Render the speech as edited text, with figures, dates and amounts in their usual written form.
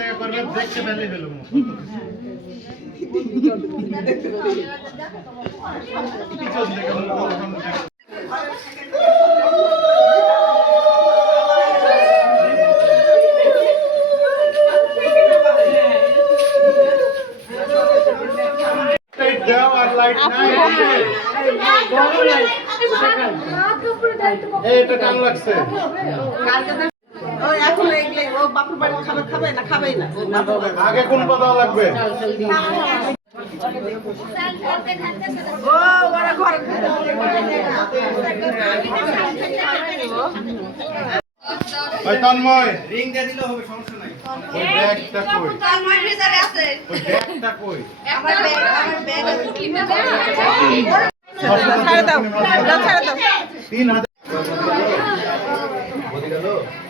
জায়গা করবে দেখতে পেলে হলো পিছন থেকে দেও আর লাইট নাই এটা টান লাগছে এখন ও বাপুর বাড়ি খাবার খাবে না খাবেই না আগে কোন পা দেওয়া লাগবে ও ওরা ঘরে ওই তন্ময় রিং দিয়ে দিলে হবে সমস্যা নাই ওই ব্যাগটা কই তন্ময় ভিতরে আছে ওই ব্যাগটা কই আমার ব্যাগ আছে ছেড়ে দাও ছেড়ে দাও 3000